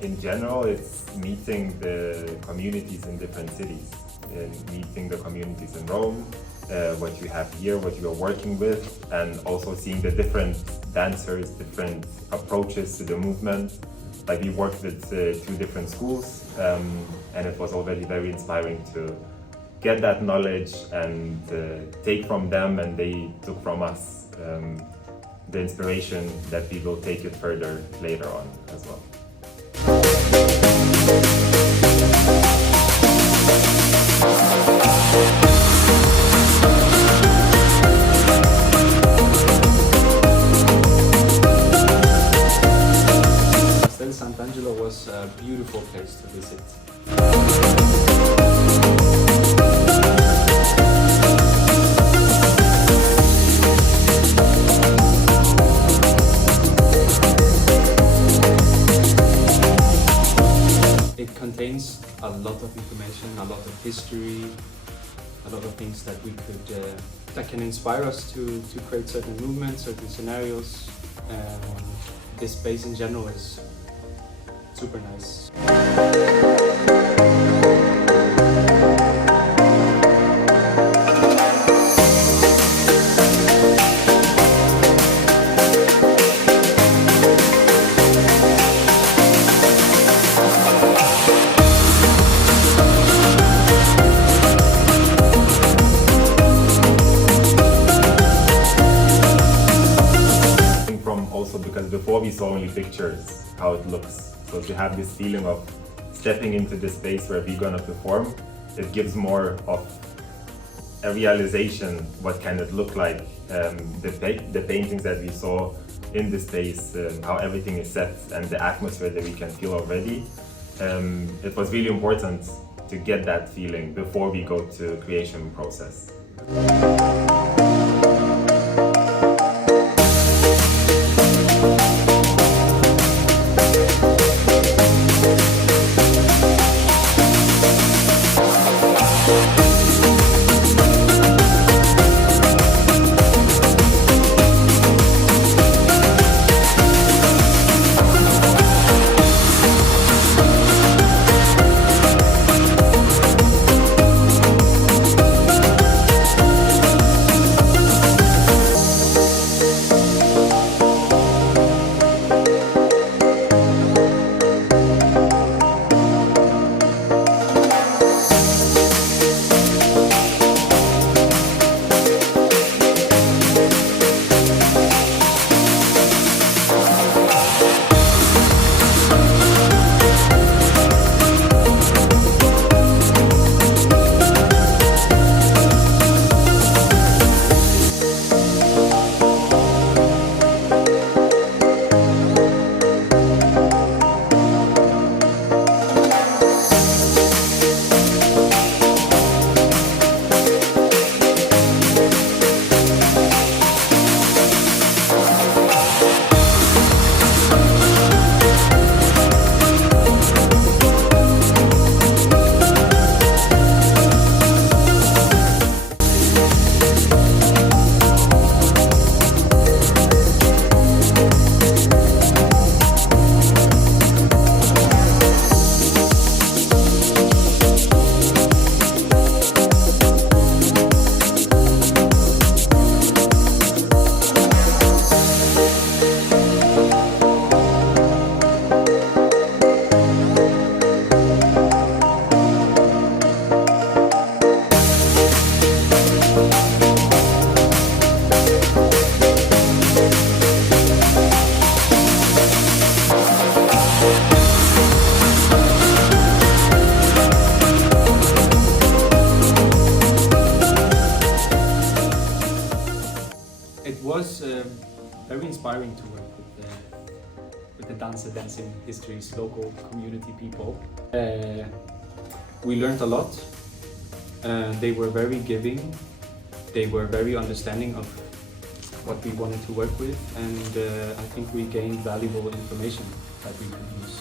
in general, it's meeting the communities in different cities, and meeting the communities in Rome, what you have here, what you are working with, and also seeing the different dancers, different approaches to the movement. Like we worked with 2 different schools, and it was already very inspiring to get that knowledge and take from them, and they took from us the inspiration that we will take it further later on as well. Castel Sant'Angelo was a beautiful place to visit. It contains a lot of information, a lot of history, a lot of things that we could that can inspire us to create certain movements, certain scenarios. This space in general is super nice. Also because before we saw only pictures, how it looks. So to have this feeling of stepping into the space where we're gonna perform, it gives more of a realization what can it look like. The paintings that we saw in the space, how everything is set, and the atmosphere that we can feel already. It was really important to get that feeling before we go to creation process. was very inspiring to work with the Dancing Histor's local community people. We learned a lot. They were very giving. They were very understanding of what we wanted to work with, and I think we gained valuable information that we could use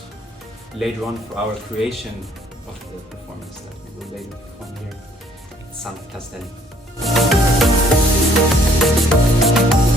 later on for our creation of the performance that we will later perform here at Castel Sant'Angelo.